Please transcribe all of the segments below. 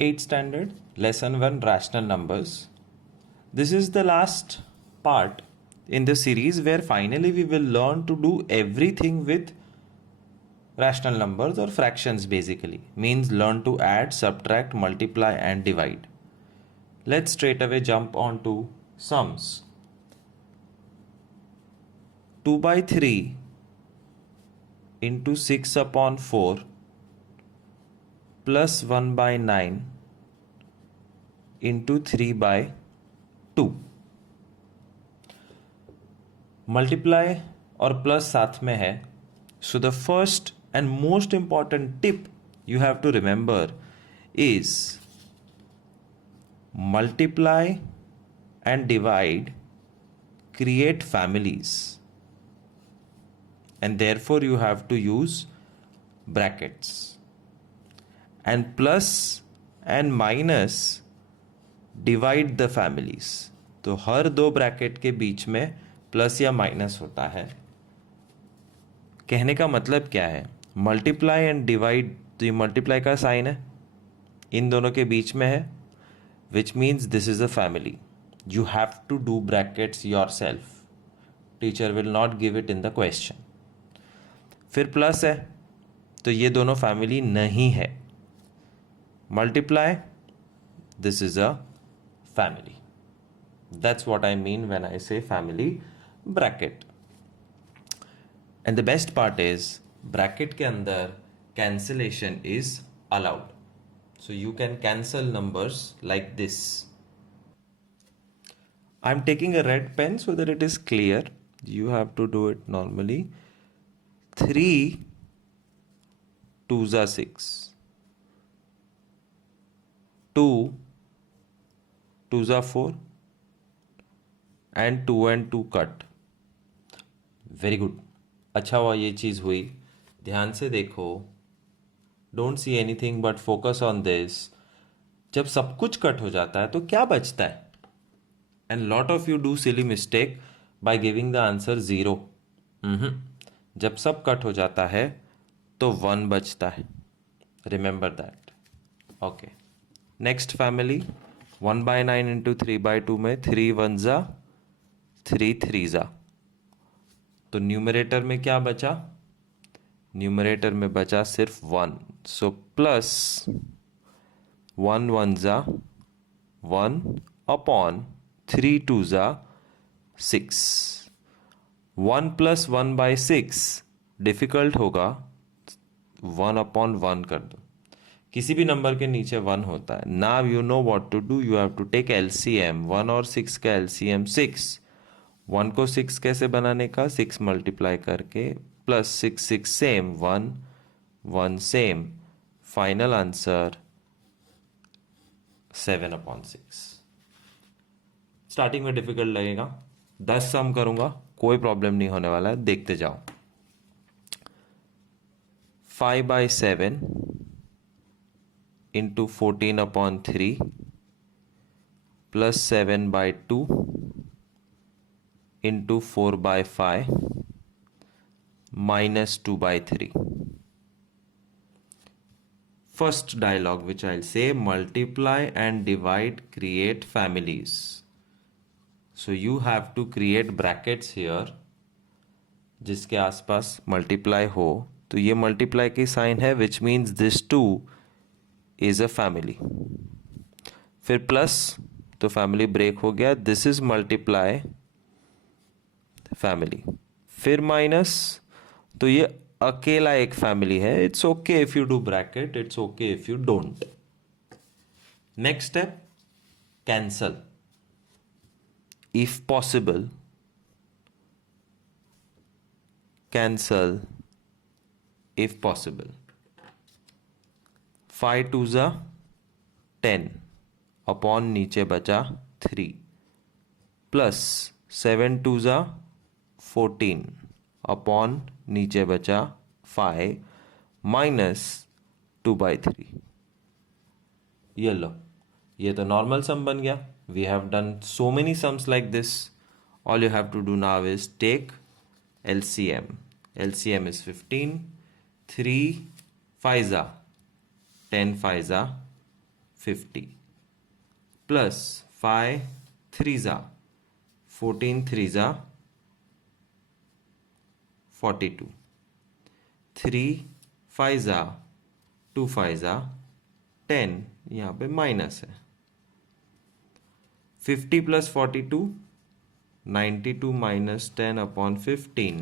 8th standard, lesson 1, rational numbers. This is the last part in the series where finally we will learn to do everything with rational numbers or fractions basically. Means learn to add, subtract, multiply and divide. Let's straight away jump on to sums. 2 by 3 into 6 upon 4 plus 1 by 9 into 3 by 2. Multiply और plus साथ में है. So the first and most important tip you have to remember is multiply and divide create families, and therefore you have to use brackets, and plus and minus divide the families. तो हर दो bracket के बीच में plus या minus होता है. कहने का मतलब क्या है? मल्टीप्लाई एंड डिवाइड, तो ये मल्टीप्लाई का साइन है, इन दोनों के बीच में है, which means this is a family. You have to do brackets yourself. Teacher will not give it in the question. फिर प्लस है तो ये दोनों फैमिली नहीं है. Multiply, this is a family. That's what I mean when I say family bracket. And the best part is bracket के अंदर cancellation is allowed. So you can cancel numbers like this. I'm taking a red pen so that it is clear. You have to do it normally. 3 2s are 6. 2 2s are 4. And 2 and 2 cut. Very good. अच्छा हुआ ये चीज़ हुई. ध्यान से देखो. Don't see anything but focus on this. जब सब कुछ कट हो जाता है तो क्या बचता है? And lot of you do silly mistake by giving the answer 0. जब सब कट हो जाता है तो 1 बचता है. Remember that. Okay. Next family 1 by 9 into 3 by 2 में 3 1 जा 3 3 जा. तो न्यूमरेटर में क्या बचा? न्यूमरेटर में बचा सिर्फ 1. सो प्लस 1 1 जा 1 अपॉन 3 2 जा 6. 1 प्लस 1 बाय 6 डिफिकल्ट होगा. 1 अपॉन 1 कर दो. किसी भी नंबर के नीचे 1 होता है. Now you know what to do. You have to take LCM. 1 और 6 का एलसीएम 6. 1 को 6 कैसे बनाने का? 6 मल्टीप्लाई करके plus 6 6 same 1 1 same. Final answer 7 upon 6. Starting में डिफिकल्ट लगेगा. 10 सम करूंगा, कोई प्रॉब्लम नहीं होने वाला है. देखते जाओ. 5 by 7 into 14 upon 3 plus 7 by 2 into 4 by 5 minus 2 by 3. First dialogue which I'll say, multiply and divide create families. So you have to create brackets here जिसके आसपास multiply हो. तो ये multiply की साइन है which means this 2 is a family. फिर plus तो family break हो गया. This is multiply family. फिर माइनस तो ये अकेला एक फैमिली है. It's okay if you do bracket, it's okay if you don't. Next step, cancel if possible. Cancel if possible. 5 2 जा 10 अपॉन नीचे बचा 3 प्लस 7 2 जा 14 अपॉन नीचे बचा 5 माइनस 2 by 3. ये लो, ये तो नॉर्मल सम बन गया. We have done so many sums like this. All you have to do now is take LCM. LCM is 15. 3 5 जा 10 5 जा 50 plus 5 3s are 14 3s are 42 3 5s are 2 5s are 10 यहाँ पे minus है 50 plus 42 92 minus 10 upon 15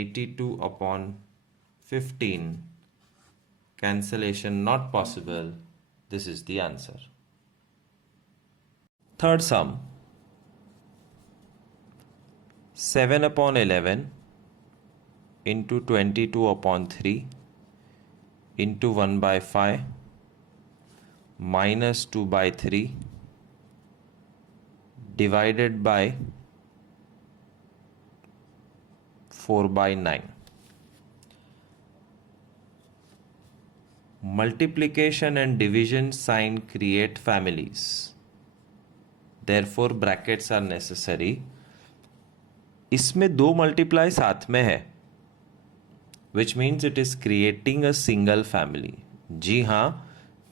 82 upon 15 cancellation not possible. This is the answer. Third sum 7 upon 11 into 22 upon 3 into 1 by 5 minus 2 by 3 divided by 4 by 9. Multiplication and division sign create families. Therefore brackets are necessary. इसमें दो multiply साथ में है which means it is creating a single family. जी हाँ,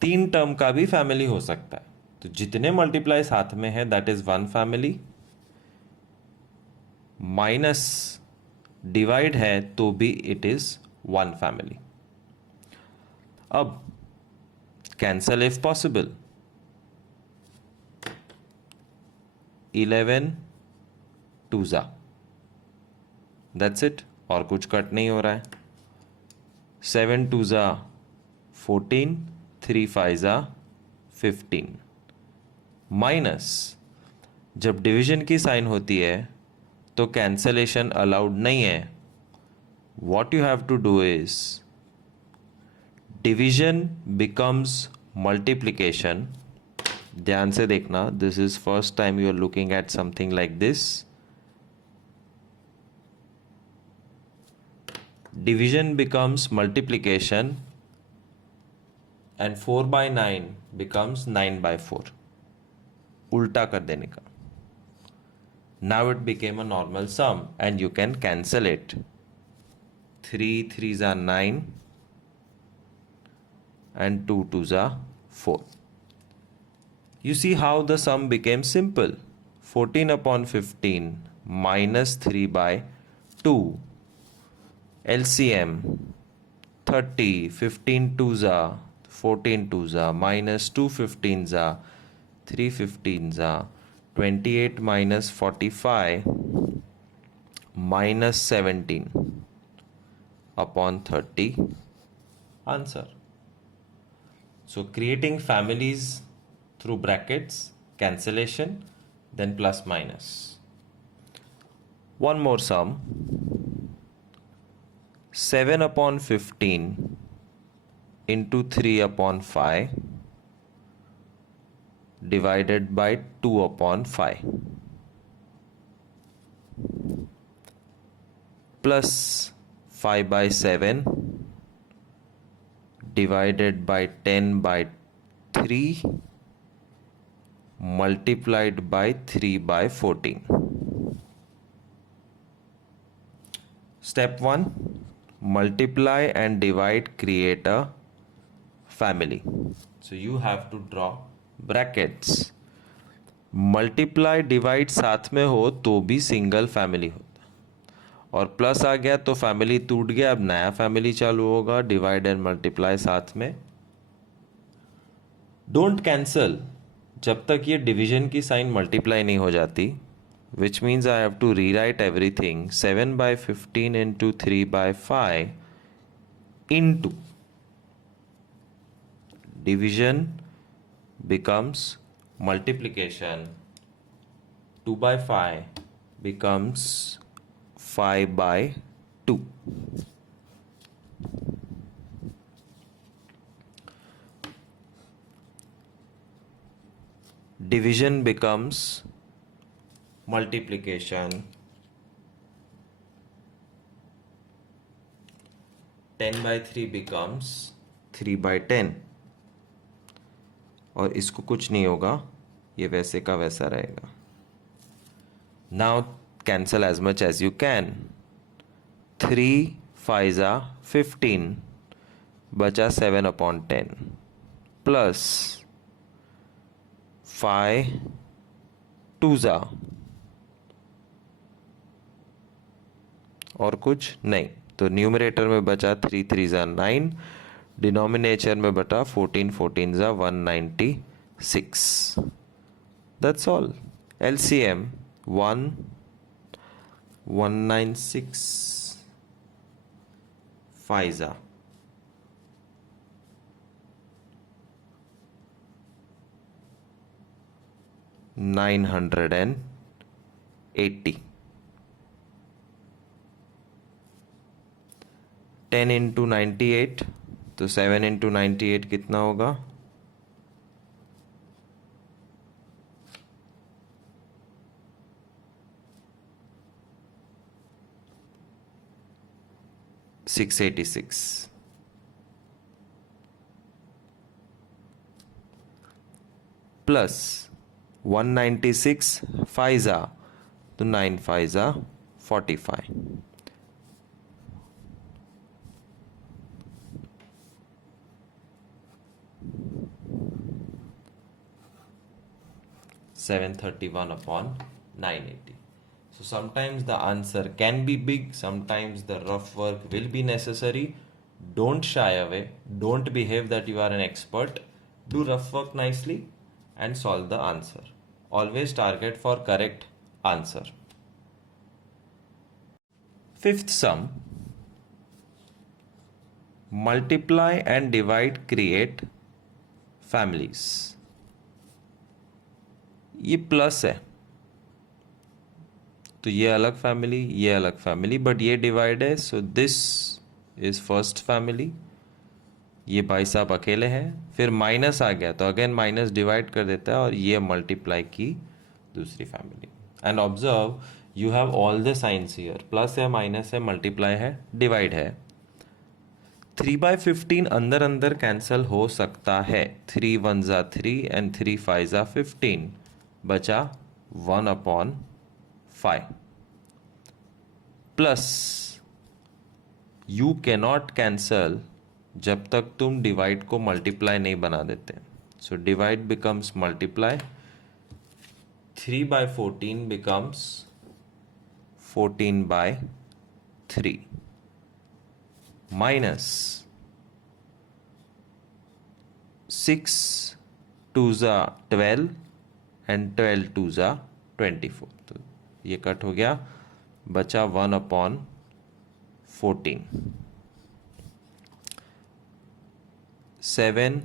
3 term का भी family हो सकता है. तो जितने मल्टीप्लाई साथ में है that is 1 family, minus divide है तो भी इट इज 1 फैमिली. अब cancel if possible. 11 2s that's it, और कुछ कट नहीं हो रहा है. 7 2s 14 3 5s 15 माइनस जब डिवीजन की साइन होती है तो कैंसलेशन अलाउड नहीं है. What you have to do is division becomes multiplication. ध्यान से देखना, this is first time you are looking at something like this. Division becomes multiplication and 4 by 9 becomes 9 by 4. उल्टा कर देने का. Now it became a normal sum and you can cancel it. 3 3s are 9 and 2 2s are 4. You see how the sum became simple. 14 upon 15 minus 3 by 2. LCM 30, 15 2s are 14 2s are minus 2 15s are 3 15s are 28 minus 45 minus 17 upon 30. Answer. So creating families through brackets, cancellation, then plus minus. One more sum. 7 upon 15 into 3 upon 5 divided by 2 upon 5 plus 5 by 7 divided by 10 by 3 multiplied by 3 by 14. Step 1, multiply and divide create a family. So you have to draw brackets. Multiply divide साथ में हो तो भी single family होता, और plus आ गया तो family टूट गया. अब नया फैमिली चालू होगा. डिवाइड एंड मल्टीप्लाई साथ में. डोंट कैंसल जब तक ये डिवीजन की साइन मल्टीप्लाई नहीं हो जाती, which means I have to rewrite everything. 7 by 15 into 3 by 5 into division becomes multiplication. 2 by 5 becomes 5 by 2. Division becomes multiplication. 10 by 3 becomes 3 by 10. और इसको कुछ नहीं होगा, ये वैसे का वैसा रहेगा. Now cancel as much as you can. 3 5 15 बचा 7 upon 10 प्लस 5 2 और कुछ नहीं, तो न्यूमरेटर में बचा 3 3 9, डिनोमिनेटर में बटा 14 14 196. That's all. LCM 196 5 980. 10 इंटू 98, तो 7 इंटू 98 कितना होगा? 686. प्लस 196 5 तो 9 5 45. 731 upon 980. So sometimes the answer can be big, sometimes the rough work will be necessary. Don't shy away, don't behave that you are an expert. Do rough work nicely and solve the answer. Always target for correct answer. Fifth sum. Multiply and divide create families. ये plus है तो ये अलग family, ये अलग family, but ये divide है, so this is first family. ये भाई साहब अकेले हैं, फिर माइनस आ गया तो अगेन माइनस डिवाइड कर देता है और ये मल्टीप्लाई की दूसरी family. And observe you have all the science here, plus है, माइनस है, मल्टीप्लाई है, डिवाइड है. 3/15 अंदर अंदर कैंसल हो सकता है. 3 1 3 एंड 3 5 15, बचा 1/5. प्लस यू कैनॉट कैंसल जब तक तुम डिवाइड को मल्टीप्लाई नहीं बना देते. So divide becomes multiply. 3/14 becomes 14/3 minus 6 2 12 and 12 2 24. तो ये कट हो गया, बचा 1/14. 7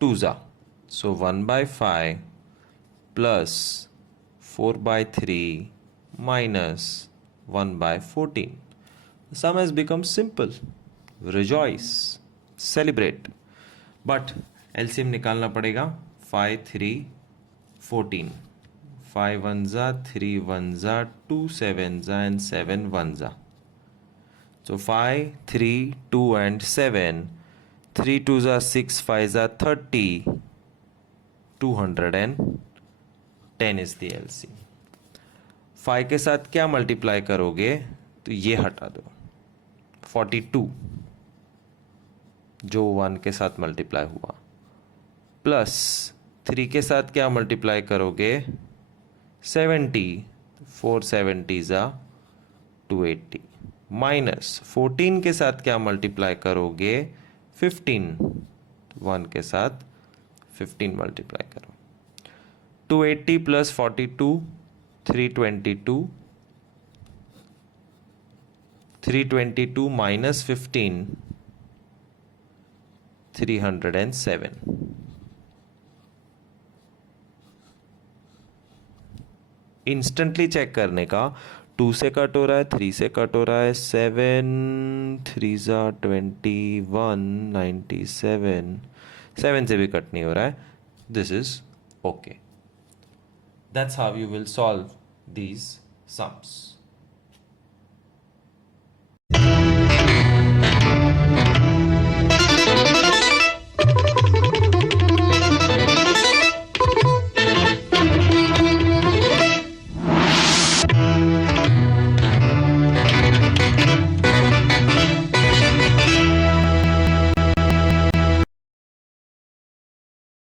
2 so 1/5 plus 4/3 minus 1/14. The sum has become simple. Rejoice, celebrate. But LCM निकालना पड़ेगा. 5 3 14, 5 1 3 1 2 7 and 7 1. So 5 3 2 and 7, 3 2 6 5 30, 210 is the LCM. 5 के साथ क्या मल्टीप्लाई करोगे तो ये हटा दो, 42 जो 1 के साथ मल्टीप्लाई हुआ, प्लस 3 के साथ क्या मल्टीप्लाई करोगे 70, 4 70 280, माइनस 14 के साथ क्या मल्टीप्लाई करोगे 15, 1 के साथ 15 मल्टीप्लाई करो. 280 प्लस 42 322, 322 माइनस 15 307. इंस्टेंटली चेक करने का, 2 से कट हो रहा है, 3 से कट हो रहा है, 7 3 21 97, 7 से भी कट नहीं हो रहा है. This is okay. That's how you will solve these sums.